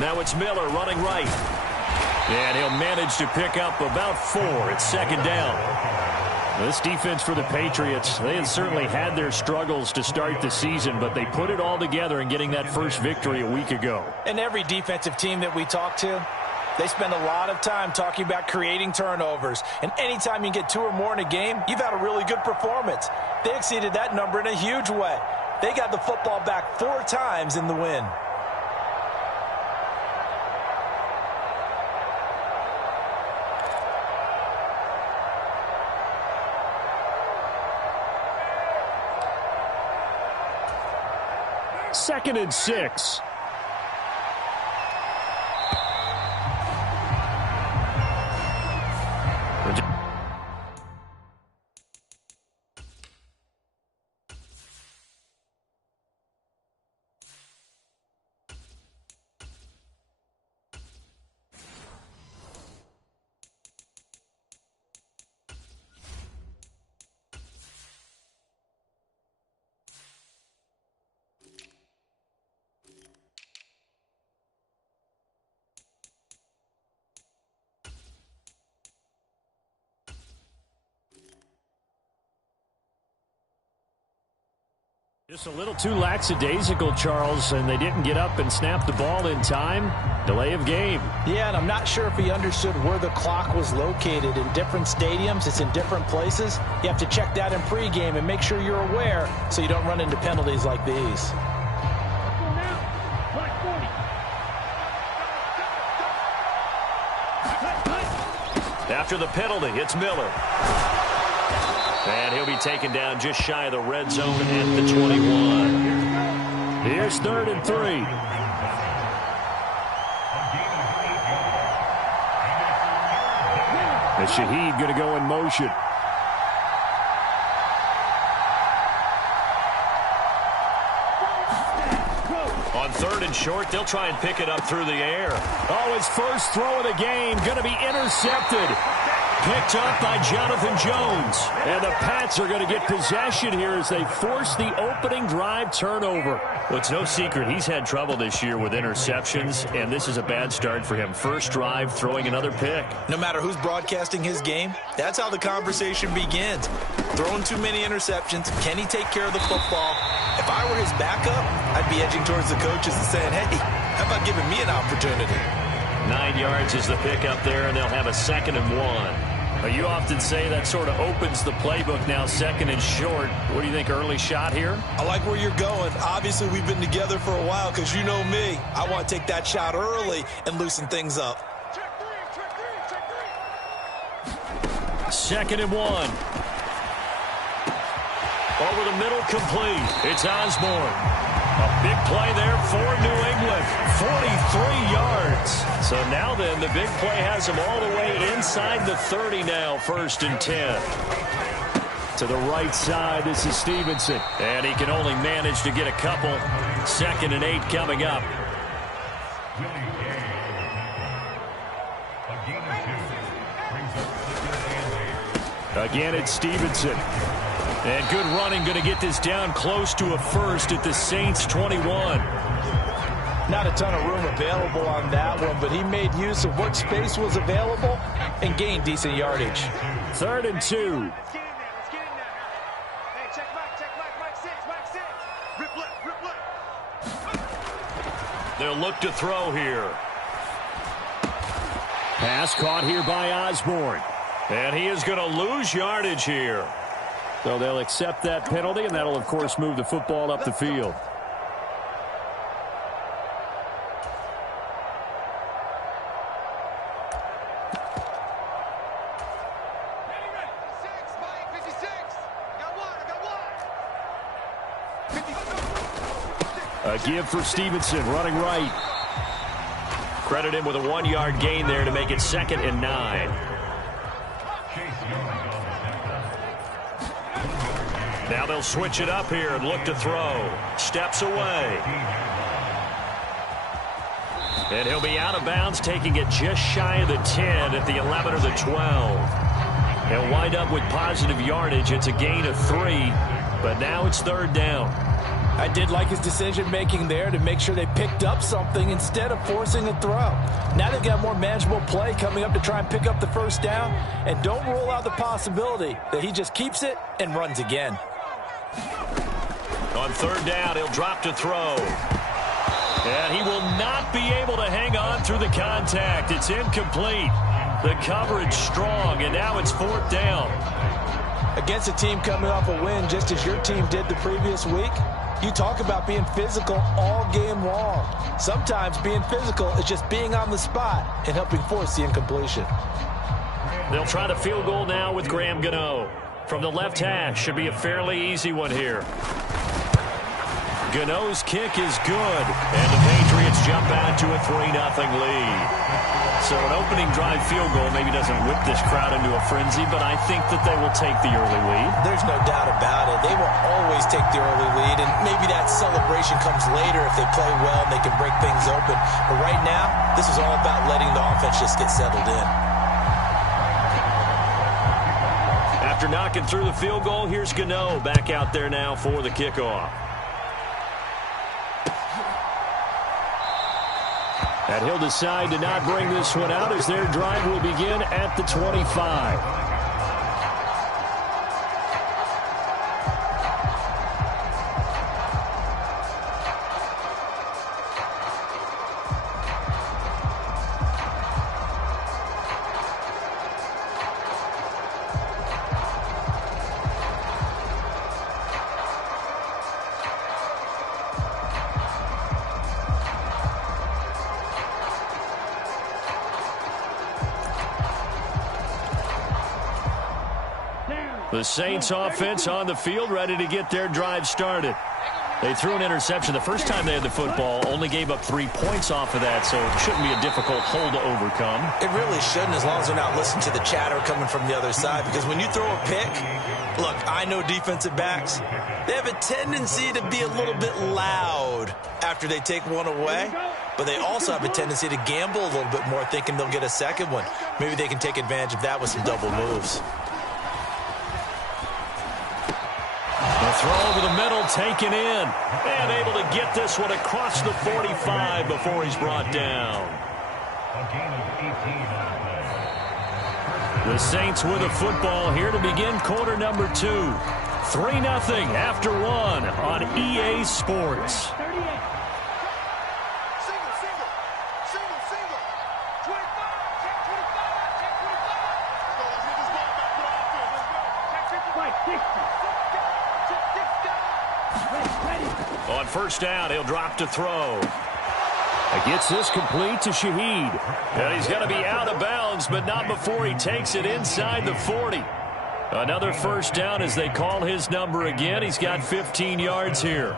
Now it's Miller running right. And he'll manage to pick up about 4. It's second down. This defense for the Patriots, they had certainly had their struggles to start the season, but they put it all together in getting that first victory a week ago. And every defensive team that we talk to, they spend a lot of time talking about creating turnovers. And anytime you get 2 or more in a game, you've had a really good performance. They exceeded that number in a huge way. They got the football back 4 times in the win. Second and 6. Just a little too lackadaisical, Charles, and they didn't get up and snap the ball in time. Delay of game. Yeah, and I'm not sure if he understood where the clock was located. In different stadiums, it's in different places. You have to check that in pregame and make sure you're aware so you don't run into penalties like these. After the penalty, it's Miller. And he'll be taken down just shy of the red zone at the 21. Here's 3rd and 3. And Shaheed going to go in motion. On 3rd and short, they'll try and pick it up through the air. Oh, his first throw of the game going to be intercepted. Picked up by Jonathan Jones. And the Pats are going to get possession here as they force the opening drive turnover. Well, it's no secret he's had trouble this year with interceptions, and this is a bad start for him. First drive, throwing another pick. No matter who's broadcasting his game, that's how the conversation begins. Throwing too many interceptions, can he take care of the football? If I were his backup, I'd be edging towards the coaches and saying, hey, how about giving me an opportunity? 9 yards is the pick up there, and they'll have a 2nd and 1. You often say that sort of opens the playbook now, 2nd and short. What do you think, early shot here? I like where you're going. Obviously, we've been together for a while because you know me. I want to take that shot early and loosen things up. 2nd and 1. Over the middle, complete. It's Osborne. A big play there for New England. 43 yards. So now then, the big play has them all the way inside the 30 now. 1st and 10. To the right side, this is Stevenson. And he can only manage to get a couple. 2nd and 8 coming up. Again, it's Stevenson. And good running, going to get this down close to a first at the Saints 21. Not a ton of room available on that one, but he made use of what space was available and gained decent yardage. 3rd and 2. They'll look to throw here. Pass caught here by Osborne. And he is going to lose yardage here. So they'll accept that penalty, and that'll, of course, move the football up the field. A give for Stevenson, running right. Credit him with a 1-yard gain there to make it 2nd and 9. Now they'll switch it up here and look to throw. Steps away. And he'll be out of bounds, taking it just shy of the 10 at the 11 or the 12. He'll wind up with positive yardage. It's a gain of 3, but now it's 3rd down. I did like his decision-making there to make sure they picked up something instead of forcing a throw. Now they've got more manageable play coming up to try and pick up the first down, and don't rule out the possibility that he just keeps it and runs again. On third down, he'll drop to throw. And he will not be able to hang on through the contact. It's incomplete. The coverage strong, and now it's fourth down. Against a team coming off a win just as your team did the previous week, you talk about being physical all game long. Sometimes being physical is just being on the spot and helping force the incompletion. They'll try the field goal now with Graham Gano. From the left hash, should be a fairly easy one here. Gano's kick is good, and the Patriots jump out to a 3-0 lead. So an opening drive field goal maybe doesn't whip this crowd into a frenzy, but I think that they will take the early lead. There's no doubt about it. They will always take the early lead, and maybe that celebration comes later if they play well and they can break things open. But right now, this is all about letting the offense just get settled in. After knocking through the field goal, here's Gano back out there now for the kickoff. And he'll decide to not bring this one out as their drive will begin at the 25. The Saints offense on the field, ready to get their drive started. They threw an interception the first time they had the football, only gave up 3 points off of that, so it shouldn't be a difficult hole to overcome. It really shouldn't, as long as they're not listening to the chatter coming from the other side, because when you throw a pick, look, I know defensive backs, they have a tendency to be a little bit loud after they take one away, but they also have a tendency to gamble a little bit more, thinking they'll get a second one. Maybe they can take advantage of that with some double moves. The throw over the middle, taken in, and able to get this one across the 45 before he's brought down. The Saints with a football here to begin quarter number 2. 3-0 after 1 on EA Sports. On first down, he'll drop to throw. He gets this complete to Shaheed. And he's going to be out of bounds, but not before he takes it inside the 40. Another first down as they call his number again. He's got 15 yards here.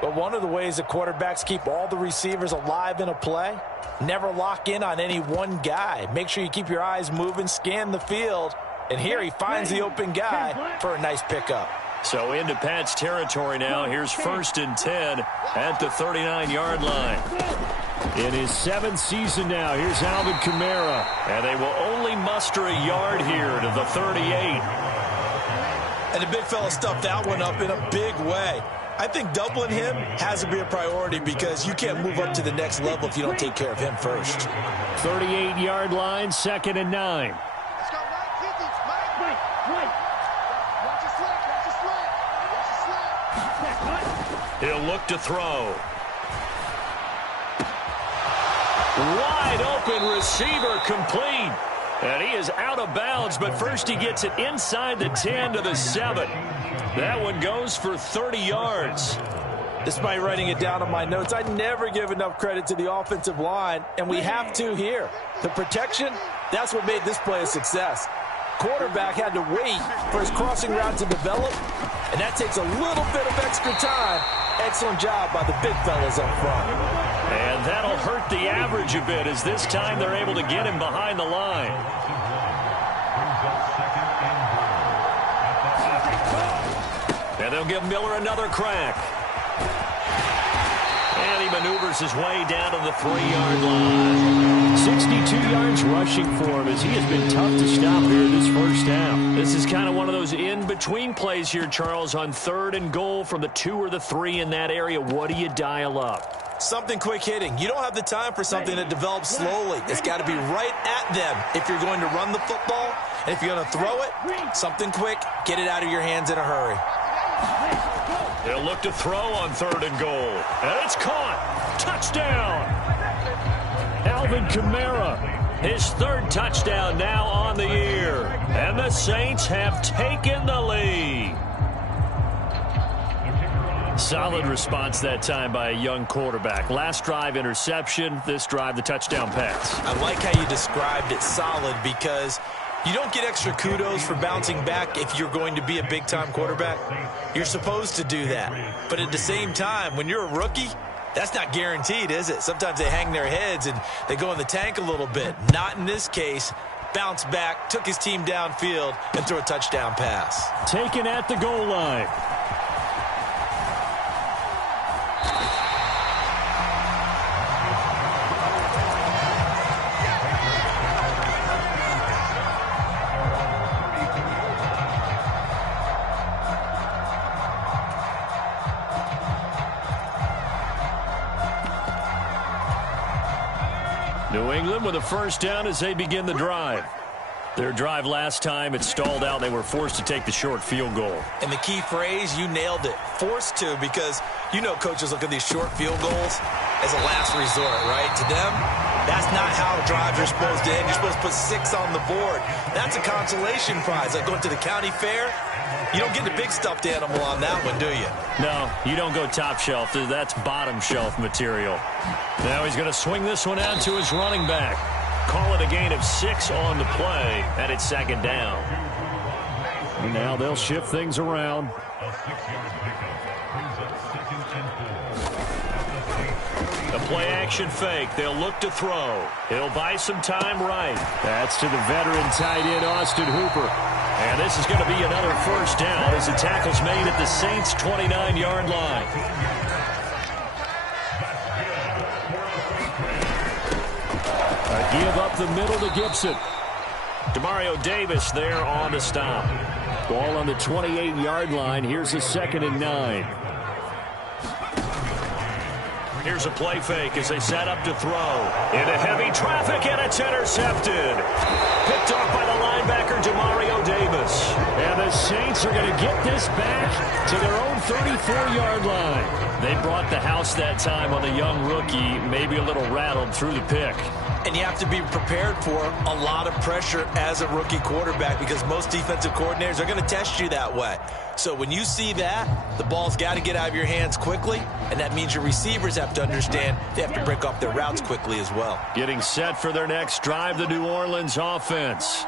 But one of the ways that quarterbacks keep all the receivers alive in a play, never lock in on any one guy. Make sure you keep your eyes moving, scan the field. And here he finds the open guy for a nice pickup. So into Pat's territory now. Here's 1st and 10 at the 39-yard line. In his 7th season now, here's Alvin Kamara. And they will only muster a yard here to the 38. And the big fella stuffed that one up in a big way. I think doubling him has to be a priority because you can't move up to the next level if you don't take care of him first. 38-yard line, 2nd and 9. He'll look to throw. Wide open receiver complete. And he is out of bounds, but first he gets it inside the 10 to the 7. That one goes for 30 yards. Despite writing it down on my notes, I never give enough credit to the offensive line, and we have to here. The protection, that's what made this play a success. Quarterback had to wait for his crossing route to develop, and that takes a little bit of extra time. Excellent job by the big fellas up front. And that'll hurt the average a bit as this time they're able to get him behind the line. And they'll give Miller another crack. And he maneuvers maneuvers his way down to the 3-yard line. 62 yards rushing for him as he has been tough to stop here this first half. This is kind of one of those in-between plays here, Charles, on 3rd and goal from the 2 or the 3 in that area. What do you dial up? Something quick hitting. You don't have the time for something that develops slowly. It's got to be right at them if you're going to run the football. And if you're going to throw it, something quick, get it out of your hands in a hurry. They'll look to throw on 3rd and goal. And it's caught. Touchdown. Alvin Kamara, his 3rd touchdown now on the year. And the Saints have taken the lead. Solid response that time by a young quarterback. Last drive, interception. This drive, the touchdown pass. I like how you described it, solid, because you don't get extra kudos for bouncing back if you're going to be a big-time quarterback. You're supposed to do that. But at the same time, when you're a rookie, that's not guaranteed, is it? Sometimes they hang their heads and they go in the tank a little bit. Not in this case. Bounce back, took his team downfield, and threw a touchdown pass. Taken at the goal line. New England with a first down as they begin the drive. Their drive last time, it stalled out. They were forced to take the short field goal. And the key phrase, you nailed it. Forced to, because you know coaches look at these short field goals as a last resort, right? To them, that's not how drives are supposed to end. You're supposed to put 6 on the board. That's a consolation prize. Like going to the county fair, you don't get the big stuffed animal on that one, do you? No, you don't go top shelf. That's bottom shelf material. Now he's going to swing this one out to his running back. Call it a gain of 6 on the play, and it's 2nd down. And now they'll shift things around. A play-action fake. They'll look to throw. He'll buy some time right. That's to the veteran tight end, Austin Hooper. And this is going to be another first down as the tackle's made at the Saints' 29-yard line. A give up the middle to Gibson. Demario Davis there on the stop. Ball on the 28-yard line. Here's a 2nd and 9. Here's a play fake as they set up to throw. Into heavy traffic, and it's intercepted. Picked off by the linebacker, Demario Davis. And the Saints are going to get this back to their own 34-yard line. They brought the house that time on the young rookie, maybe a little rattled through the pick. And you have to be prepared for a lot of pressure as a rookie quarterback because most defensive coordinators are going to test you that way. So when you see that, the ball's got to get out of your hands quickly, and that means your receivers have to understand they have to break off their routes quickly as well. Getting set for their next drive, the New Orleans offense.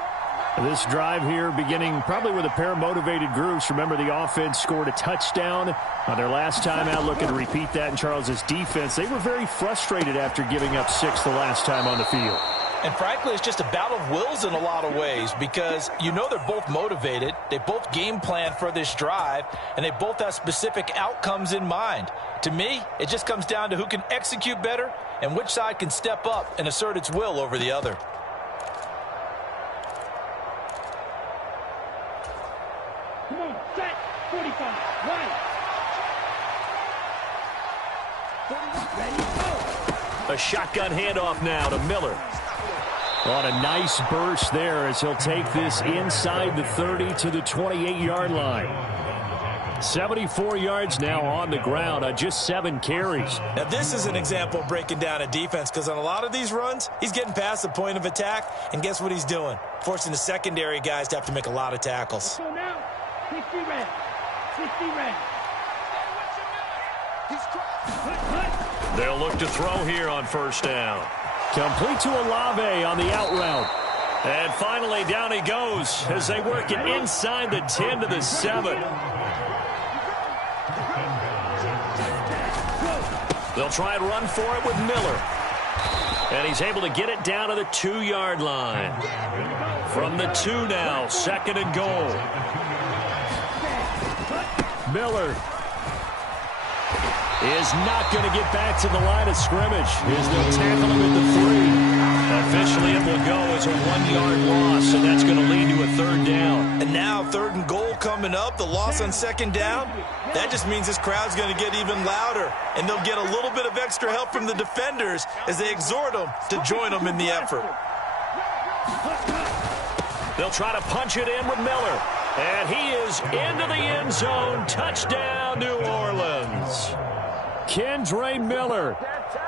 This drive here beginning probably with a pair of motivated groups. Remember, the offense scored a touchdown on their last time out. Looking to repeat that in Charles's defense. They were very frustrated after giving up 6 the last time on the field. And frankly, it's just a battle of wills in a lot of ways because you know they're both motivated. They both game plan for this drive, and they both have specific outcomes in mind. To me, it just comes down to who can execute better and which side can step up and assert its will over the other. Come on, set, 45, right. 41, ready, go. A shotgun handoff now to Miller. On a nice burst there as he'll take this inside the 30 to the 28-yard line. 74 yards now on the ground on just 7 carries. Now this is an example of breaking down a defense because on a lot of these runs, he's getting past the point of attack, and guess what he's doing? Forcing the secondary guys to have to make a lot of tackles. So now, 60 red. 60 red. They'll look to throw here on first down. Complete to Olave on the out route. And finally, down he goes as they work it inside the 10 to the 7. They'll try and run for it with Miller. And he's able to get it down to the 2-yard line. From the 2 now, 2nd and goal. Miller. is not going to get back to the line of scrimmage as they'll tackle him at the 3. Officially, it will go as a 1-yard loss, and that's going to lead to a 3rd down. And now 3rd and goal coming up, the loss on 2nd down. That just means this crowd's going to get even louder, and they'll get a little bit of extra help from the defenders as they exhort them to join them in the effort. They'll try to punch it in with Miller. And he is into the end zone. Touchdown, New Orleans. Kendre Miller,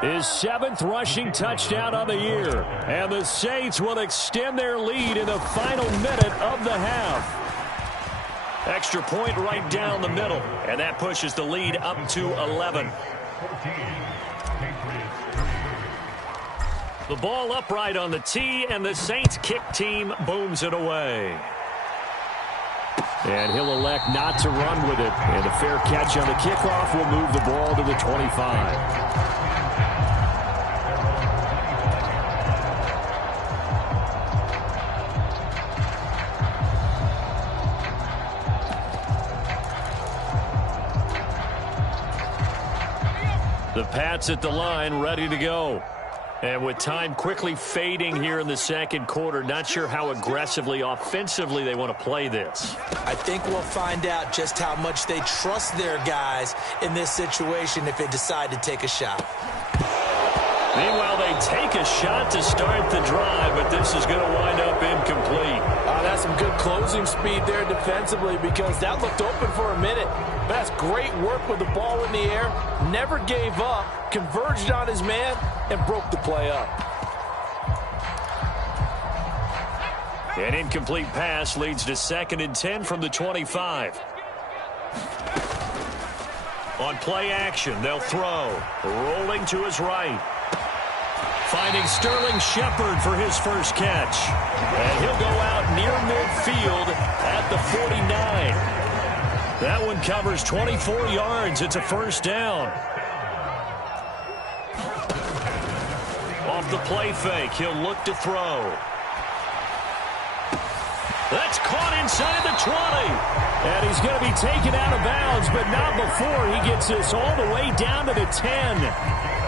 his 7th rushing touchdown of the year. And the Saints will extend their lead in the final minute of the half. Extra point right down the middle. And that pushes the lead up to 11. The ball upright on the tee, and the Saints kick team booms it away. And he'll elect not to run with it. And a fair catch on the kickoff will move the ball to the 25. The Pats at the line, ready to go. And with time quickly fading here in the 2nd quarter, not sure how aggressively, offensively they want to play this. I think we'll find out just how much they trust their guys in this situation if they decide to take a shot. Meanwhile, they take a shot to start the drive, but this is going to wind up incomplete. That's some good closing speed there defensively because that looked open for a minute. But that's great work with the ball in the air. Never gave up, converged on his man, and broke the play up. An incomplete pass leads to 2nd and 10 from the 25. On play action, they'll throw. Rolling to his right. Finding Sterling Shepard for his first catch. And he'll go out near midfield at the 49. That one covers 24 yards. It's a 1st down. Off the play fake, he'll look to throw. That's caught inside the 20. And he's going to be taken out of bounds, but not before he gets this all the way down to the 10.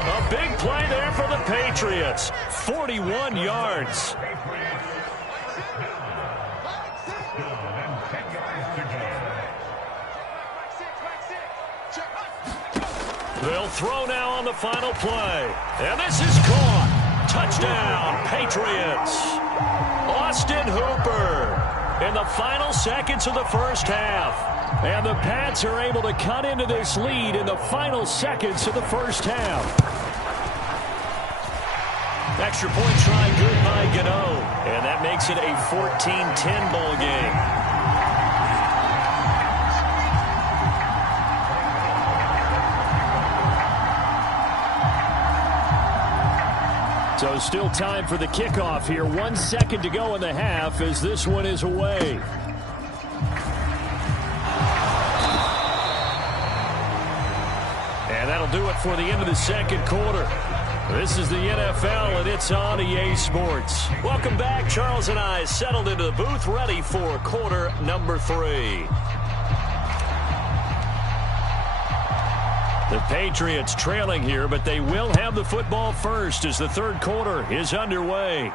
A big play there for the Patriots. 41 yards. They'll throw now on the final play. And this is caught. Touchdown, Patriots. Austin Hooper in the final seconds of the 1st half. And the Pats are able to cut into this lead in the final seconds of the 1st half. Extra point try good by Gano. And that makes it a 14-10 ball game. So still time for the kickoff here. 1 second to go in the half as this one is away. And that'll do it for the end of the 2nd quarter. This is the NFL, and it's on EA Sports. Welcome back. Charles and I settled into the booth, ready for quarter number 3. The Patriots trailing here, but they will have the football first as the 3rd quarter is underway.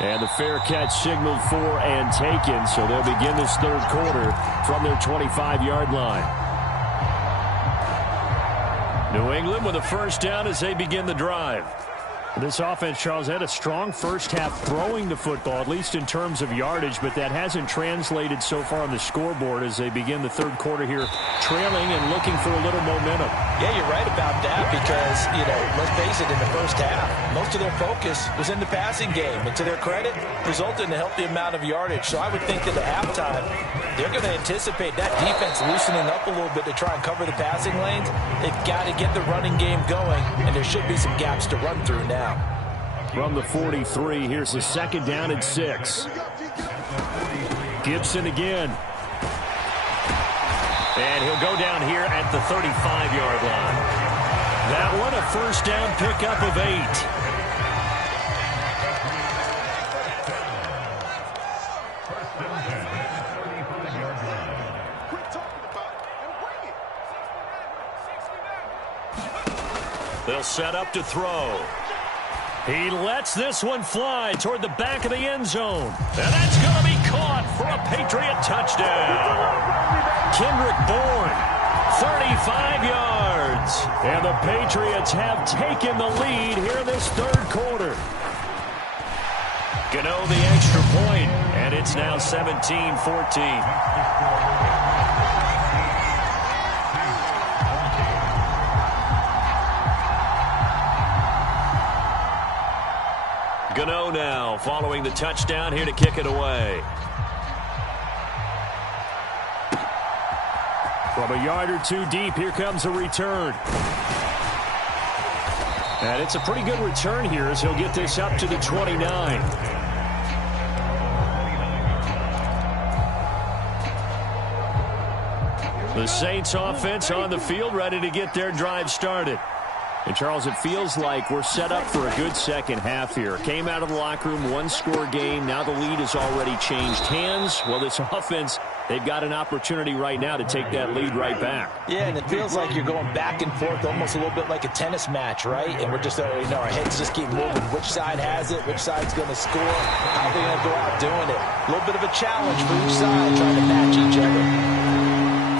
And the fair catch signaled for and taken, so they'll begin this 3rd quarter from their 25-yard line. New England with a 1st down as they begin the drive. This offense, Charles, had a strong 1st half throwing the football, at least in terms of yardage, but that hasn't translated so far on the scoreboard as they begin the 3rd quarter here, trailing and looking for a little momentum. Yeah, you're right about that because, let's face it, in the 1st half, most of their focus was in the passing game. And to their credit, resulted in a healthy amount of yardage. So I would think that at halftime, they're going to anticipate that defense loosening up a little bit to try and cover the passing lanes. They've got to get the running game going, and there should be some gaps to run through now. From the 43, here's the 2nd down and 6. Gibson again. And he'll go down here at the 35-yard line. That one, a 1st down pickup of 8. They'll set up to throw. He lets this one fly toward the back of the end zone. And that's going to be caught for a Patriot touchdown. Kendrick Bourne, 35 yards. And the Patriots have taken the lead here in this third quarter. Gano the extra point, and it's now 17-14. Gano now following the touchdown here to kick it away. From a yard or two deep, here comes a return. And it's a pretty good return here as he'll get this up to the 29. The Saints offense on the field, ready to get their drive started. And, Charles, it feels like we're set up for a good second half here. Came out of the locker room, one-score game. Now the lead has already changed hands. Well, this offense, they've got an opportunity right now to take that lead right back. Yeah, and it feels like you're going back and forth almost a little bit like a tennis match, right? And we're just, our heads just keep moving. Which side has it? Which side's going to score? How are they going to go out doing it? A little bit of a challenge for each side trying to match each other.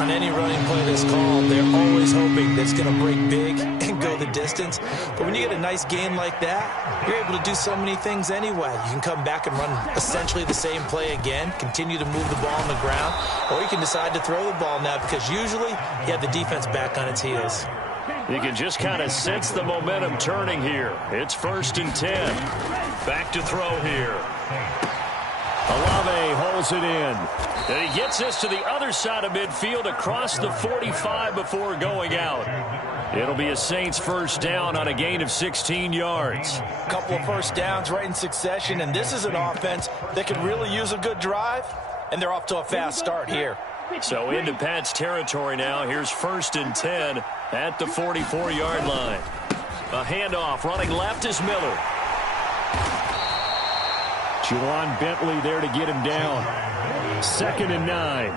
On any running play that's called, they're always hoping that it's going to break big and go the distance. But when you get a nice game like that, you're able to do so many things anyway. You can come back and run essentially the same play again, continue to move the ball on the ground, or you can decide to throw the ball now because usually you have the defense back on its heels. You can just kind of sense the momentum turning here. It's 1st and 10. Back to throw here. Olave holds it in. And he gets this to the other side of midfield across the 45 before going out. It'll be a Saints first down on a gain of 16 yards. A couple of first downs right in succession, and this is an offense that could really use a good drive, and they're off to a fast start here. So into Pat's territory now. Here's 1st and 10 at the 44-yard line. A handoff running left is Miller. Juwan Bentley there to get him down. 2nd and 9.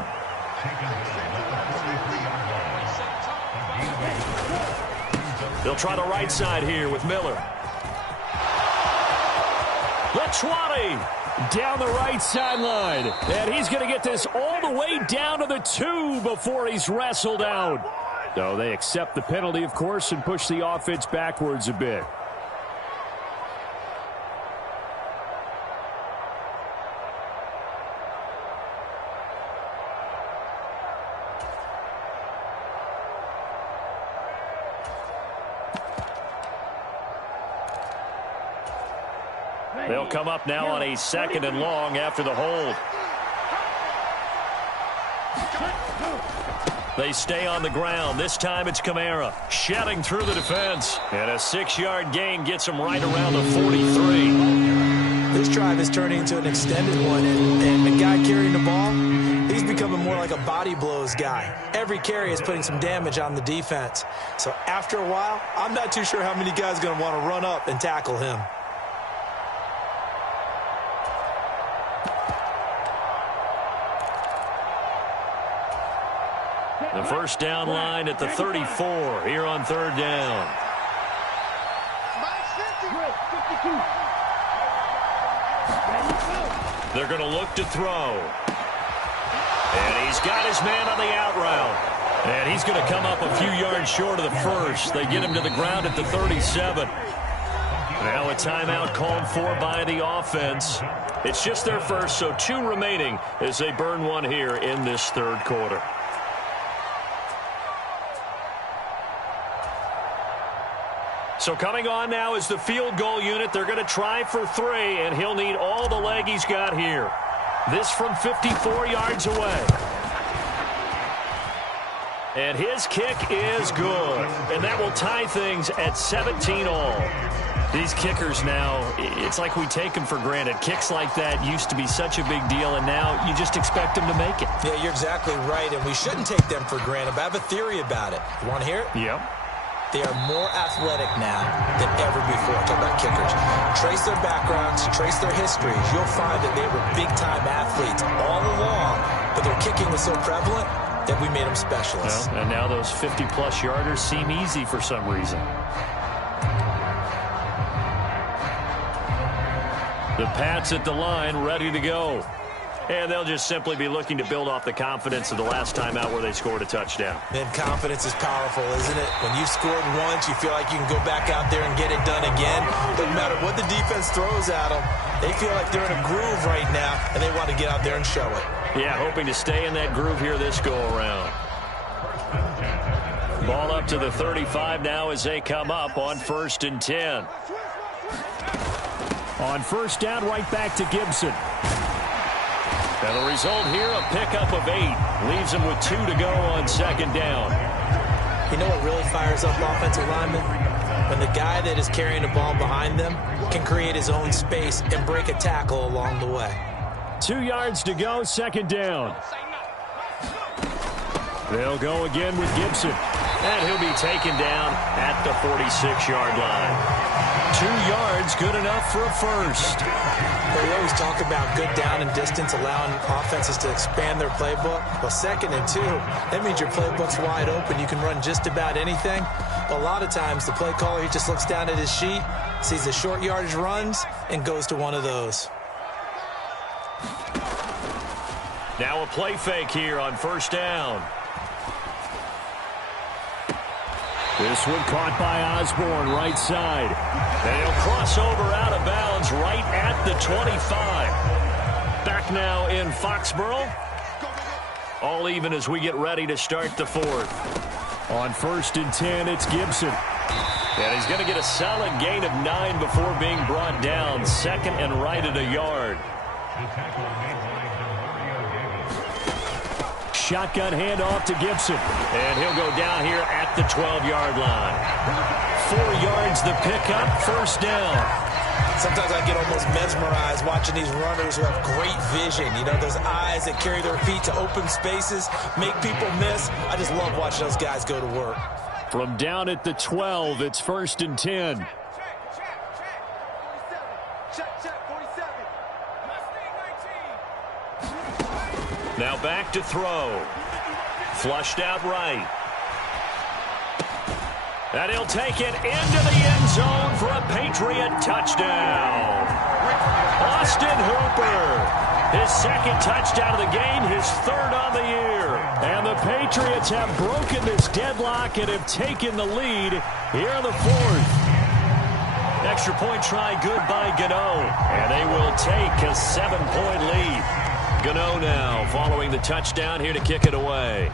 They'll try the right side here with Miller. The 20 down the right sideline. And he's going to get this all the way down to the 2 before he's wrestled out. So they accept the penalty, of course, and push the offense backwards a bit. They'll come up now on a 2nd and long after the hold. They stay on the ground. This time it's Kamara shedding through the defense. And a 6-yard gain gets him right around the 43. This drive is turning into an extended one, and the guy carrying the ball, he's becoming more like a body blows guy. Every carry is putting some damage on the defense. So after a while, I'm not too sure how many guys are going to want to run up and tackle him. The first down line at the 34 here on 3rd down. They're going to look to throw. And he's got his man on the out route. And he's going to come up a few yards short of the first. They get him to the ground at the 37. Now a timeout called for by the offense. It's just their first, so 2 remaining as they burn one here in this 3rd quarter. So coming on now is the field goal unit. They're going to try for 3, and he'll need all the leg he's got here. This from 54 yards away. And his kick is good. And that will tie things at 17 all. These kickers now, it's like we take them for granted. Kicks like that used to be such a big deal, and now you just expect them to make it. Yeah, you're exactly right, and we shouldn't take them for granted. But I have a theory about it. You want to hear it? Yep. They are more athletic now than ever before. Talk about kickers. Trace their backgrounds, trace their histories. You'll find that they were big-time athletes all along, but their kicking was so prevalent that we made them specialists. Well, and now those 50-plus yarders seem easy for some reason. The Pats at the line, ready to go. And they'll just simply be looking to build off the confidence of the last time out where they scored a touchdown. And confidence is powerful, isn't it? When you've scored once, you feel like you can go back out there and get it done again. Doesn't matter what the defense throws at them. They feel like they're in a groove right now, and they want to get out there and show it. Yeah, hoping to stay in that groove here this go-around. Ball up to the 35 now as they come up on 1st and 10. On first down, right back to Gibson. And the result here, a pickup of 8. Leaves him with 2 to go on 2nd down. You know what really fires up offensive linemen? When the guy that is carrying the ball behind them can create his own space and break a tackle along the way. 2 yards to go, 2nd down. They'll go again with Gibson. And he'll be taken down at the 46-yard line. 2 yards, good enough for a first. Well, we always talk about good down and distance, allowing offenses to expand their playbook. Well, 2nd and 2, that means your playbook's wide open. You can run just about anything. But a lot of times, the play caller, he just looks down at his sheet, sees the short yardage runs, and goes to one of those. Now a play fake here on 1st down. This one caught by Osborne, right side. And he'll cross over out of bounds right at the 25. Back now in Foxborough. All even as we get ready to start the 4th. On 1st and 10, it's Gibson. And he's going to get a solid gain of 9 before being brought down. 2nd and right at a yard. Shotgun handoff to Gibson. And he'll go down here at the 12-yard line. 4 yards the pickup, 1st down. Sometimes I get almost mesmerized watching these runners who have great vision. You know, those eyes that carry their feet to open spaces, make people miss. I just love watching those guys go to work. From down at the 12, it's 1st and 10. Now back to throw. Flushed out right. And he'll take it into the end zone for a Patriot touchdown. Austin Hooper. His 2nd touchdown of the game, his 3rd on the year. And the Patriots have broken this deadlock and have taken the lead here in the 4th. Extra point try good by Gano. And they will take a 7-point lead. Gano now following the touchdown here to kick it away.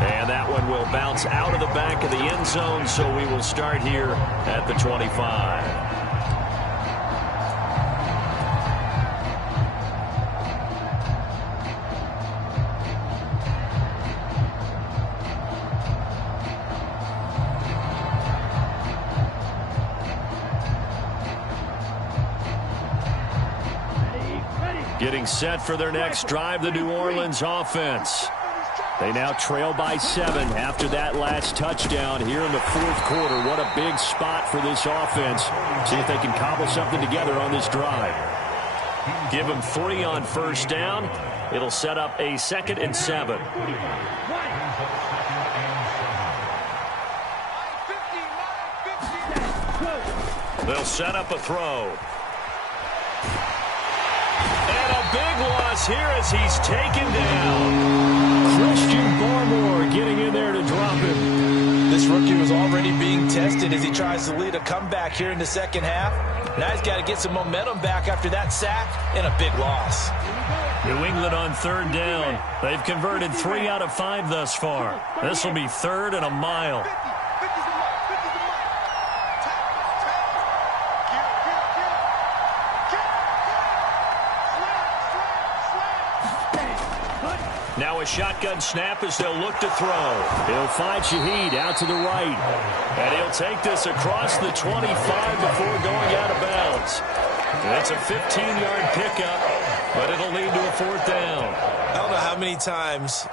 And that one will bounce out of the back of the end zone, so we will start here at the 25. Getting set for their next drive, the New Orleans offense. They now trail by 7 after that last touchdown here in the 4th quarter. What a big spot for this offense. See if they can cobble something together on this drive. Give them 3 on 1st down. It'll set up a 2nd and 7. They'll set up a throw. Big loss here as he's taken down. Christian Barmore getting in there to drop him. This rookie was already being tested as he tries to lead a comeback here in the 2nd half. Now he's got to get some momentum back after that sack and a big loss. New England on 3rd down. They've converted 3 out of 5 thus far. This will be 3rd and a mile. Now a shotgun snap as they'll look to throw. He'll find Shaheed out to the right. And he'll take this across the 25 before going out of bounds. It's a 15-yard pickup, but it'll lead to a 4th down. I don't know how many times,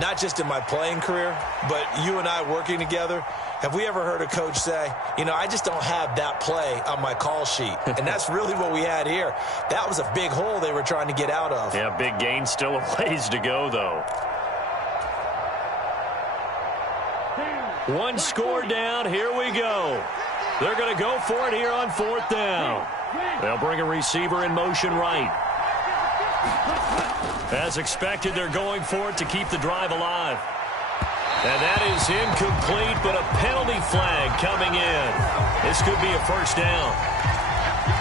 not just in my playing career, but you and I working together, have we ever heard a coach say, you know, I just don't have that play on my call sheet. And that's really what we had here. That was a big hole they were trying to get out of. Yeah, big gain, still a ways to go, though. 1 score down, here we go. They're going to go for it here on 4th down. They'll bring a receiver in motion right. As expected, they're going for it to keep the drive alive. And that is incomplete, but a penalty flag coming in. This could be a 1st down.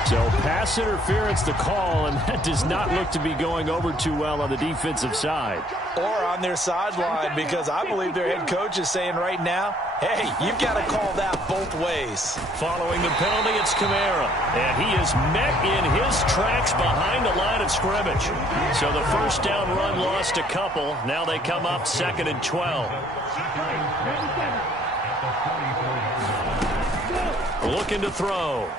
So pass interference the call, and that does not look to be going over too well on the defensive side. Or on their sideline, because I believe their head coach is saying right now, hey, you've got to call that both ways. Following the penalty, it's Kamara. And he is met in his tracks behind the line of scrimmage. So the 1st down run lost a couple. Now they come up 2nd and 12. Looking to throw.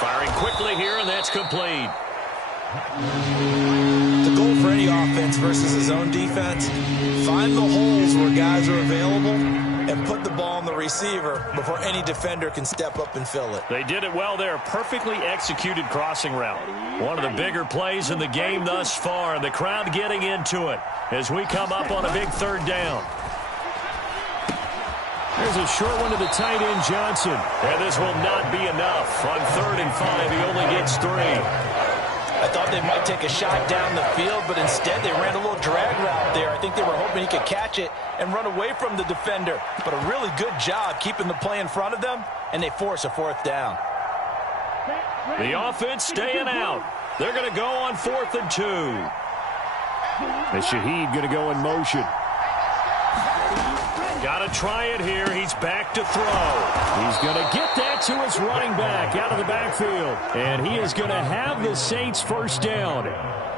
Firing quickly here, and that's complete. The goal for any offense versus his own defense, find the holes where guys are available and put the ball on the receiver before any defender can step up and fill it. They did it well there. Perfectly executed crossing route. One of the bigger plays in the game thus far. The crowd getting into it as we come up on a big 3rd down. There's a short one to the tight end, Johnson. And this will not be enough. On 3rd and 5, he only gets 3. I thought they might take a shot down the field, but instead they ran a little drag route there. I think they were hoping he could catch it and run away from the defender. But a really good job keeping the play in front of them, and they force a 4th down. The offense staying out. They're going to go on 4th and 2. And Shaheed going to go in motion. Got to try it here. He's back to throw. He's going to get that to his running back out of the backfield. And he is going to have the Saints 1st down.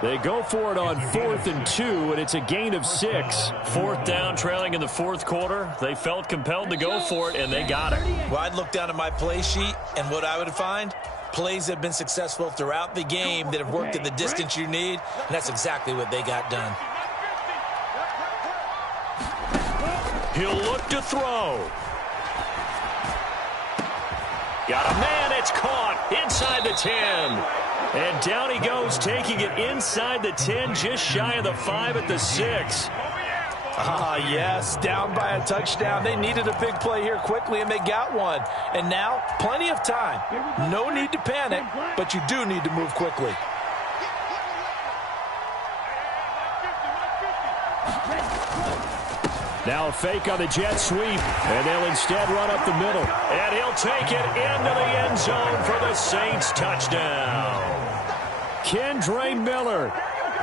They go for it on 4th and 2, and it's a gain of 6. 4th down, trailing in the 4th quarter. They felt compelled to go for it, and they got it. Well, I'd look down at my play sheet, and what I would find, plays that have been successful throughout the game that have worked at the distance you need, and that's exactly what they got done. He'll look to throw. Got a man. It's caught inside the 10. And down he goes, taking it inside the 10, just shy of the 5 at the 6. Yes, down by a touchdown. They needed a big play here quickly, and they got one. And now, plenty of time. No need to panic, but you do need to move quickly. Now a fake on the jet sweep, and they'll instead run up the middle. And he'll take it into the end zone for the Saints touchdown. Kendre Miller,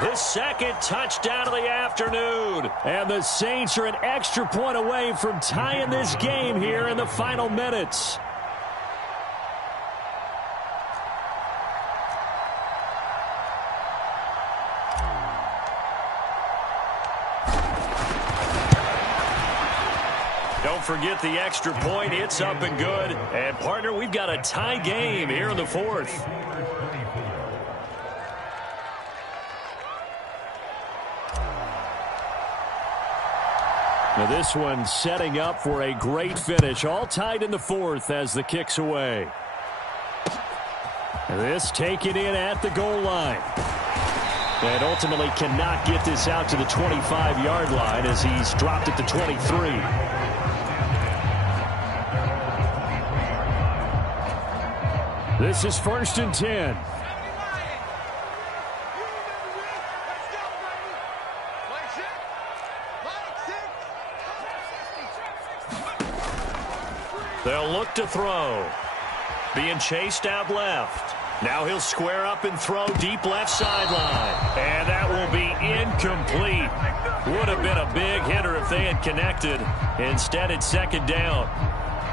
his 2nd touchdown of the afternoon. And the Saints are an extra point away from tying this game here in the final minutes. Don't forget the extra point. It's up and good. And, partner, we've got a tie game here in the 4th. Now this one setting up for a great finish. All tied in the 4th as the kick's away. And this taken in at the goal line. And ultimately cannot get this out to the 25-yard line as he's dropped it to 23. This is 1st and 10. They'll look to throw. Being chased out left. Now he'll square up and throw deep left sideline. And that will be incomplete. Would have been a big hitter if they had connected. Instead, it's 2nd down.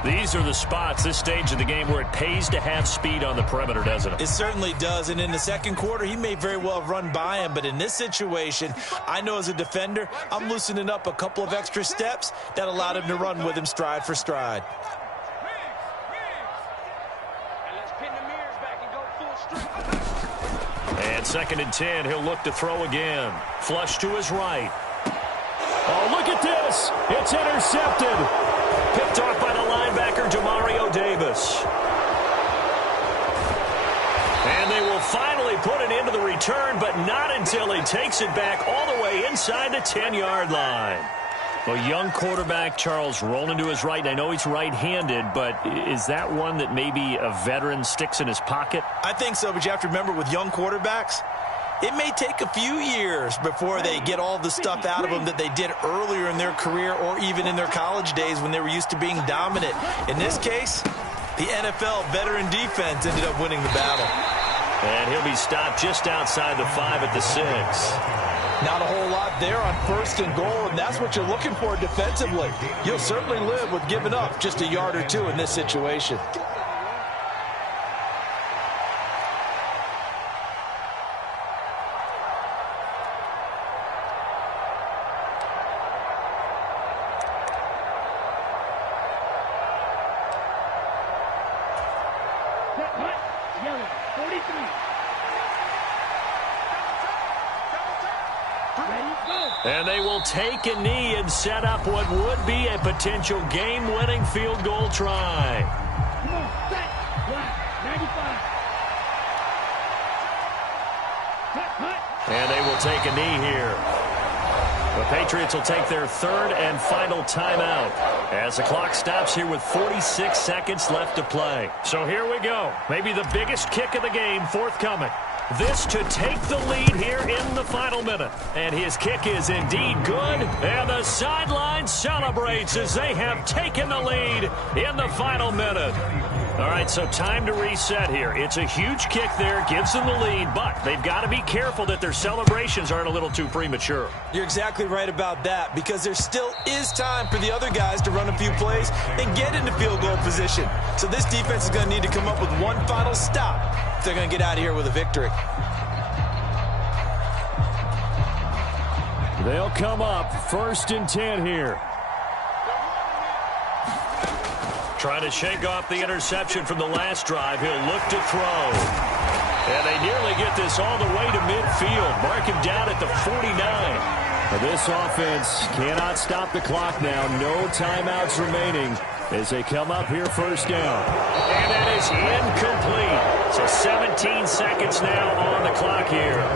These are the spots, this stage of the game, where it pays to have speed on the perimeter, doesn't it? It certainly does, and in the 2nd quarter, he may very well have run by him, but in this situation, I know as a defender, I'm loosening up a couple of extra steps that allowed him to run with him stride for stride. And 2nd and 10, he'll look to throw again. Flush to his right. Oh, look at this. It's intercepted. Picked off by the linebacker, Demario Davis. And they will finally put it into the return, but not until he takes it back all the way inside the 10-yard line. Well, young quarterback Charles rolling to his right, and I know he's right-handed, but is that one that maybe a veteran sticks in his pocket? I think so, but you have to remember with young quarterbacks, it may take a few years before they get all the stuff out of them that they did earlier in their career or even in their college days when they were used to being dominant. In this case, the NFL veteran defense ended up winning the battle. And he'll be stopped just outside the 5 at the 6. Not a whole lot there on 1st and goal, and that's what you're looking for defensively. You'll certainly live with giving up just a yard or two in this situation. Yellow, 43. Ready, go. And they will take a knee and set up what would be a potential game-winning field goal try. Come on, set, black, 95. Cut. And they will take a knee here. The Patriots will take their 3rd and final timeout as the clock stops here with 46 seconds left to play. So here we go. Maybe the biggest kick of the game forthcoming. This to take the lead here in the final minute. And his kick is indeed good. And the sideline celebrates as they have taken the lead in the final minute. All right, so time to reset here. It's a huge kick there, gives them the lead, but they've got to be careful that their celebrations aren't a little too premature. You're exactly right about that, because there still is time for the other guys to run a few plays and get into field goal position. So this defense is going to need to come up with one final stop if they're going to get out of here with a victory. They'll come up 1st and 10 here. Trying to shake off the interception from the last drive. He'll look to throw. And they nearly get this all the way to midfield. Mark him down at the 49. This offense cannot stop the clock now. No timeouts remaining as they come up here 1st down. And that is incomplete. So 17 seconds now on the clock here.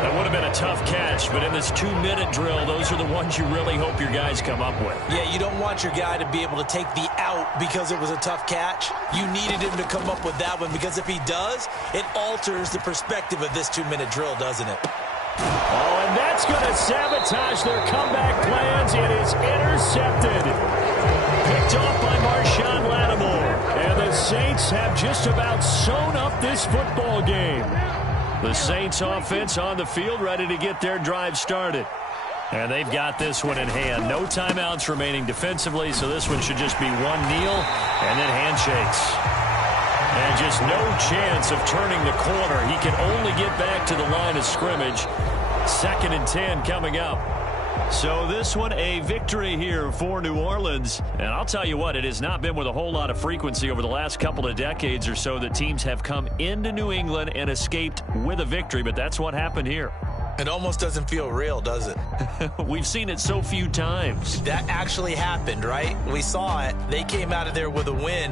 That would have been a tough catch, but in this 2-minute drill, those are the ones you really hope your guys come up with. Yeah, you don't want your guy to be able to take the out because it was a tough catch. You needed him to come up with that one, because if he does, it alters the perspective of this 2-minute drill, doesn't it? Oh, and that's going to sabotage their comeback plans. It is intercepted. Picked off by Marshawn Lattimore. And the Saints have just about sewn up this football game. The Saints offense on the field, ready to get their drive started. And they've got this one in hand. No timeouts remaining defensively, so this one should just be one kneel and then handshakes. And just no chance of turning the corner. He can only get back to the line of scrimmage. 2nd and 10 coming up. So this one a victory here for New Orleans. And I'll tell you what, it has not been with a whole lot of frequency over the last couple of decades or so that teams have come into New England and escaped with a victory, but that's what happened here. It almost doesn't feel real, does it? We've seen it so few times. That actually happened, right? We saw it. They came out of there with a win.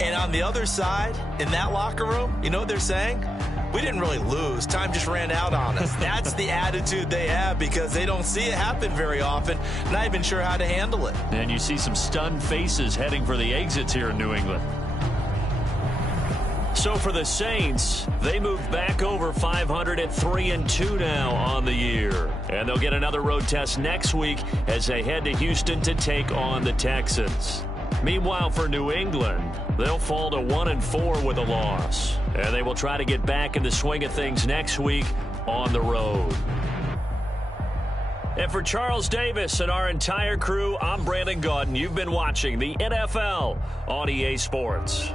And on the other side, in that locker room, you know what they're saying? We didn't really lose. Time just ran out on us. That's the attitude they have, because they don't see it happen very often. Not even sure how to handle it. And you see some stunned faces heading for the exits here in New England. So for the Saints, they move back over 500 at 3-2 now on the year. And they'll get another road test next week as they head to Houston to take on the Texans. Meanwhile, for New England, they'll fall to 1-4 with a loss. And they will try to get back in the swing of things next week on the road. And for Charles Davis and our entire crew, I'm Brandon Gaudin. You've been watching the NFL on EA Sports.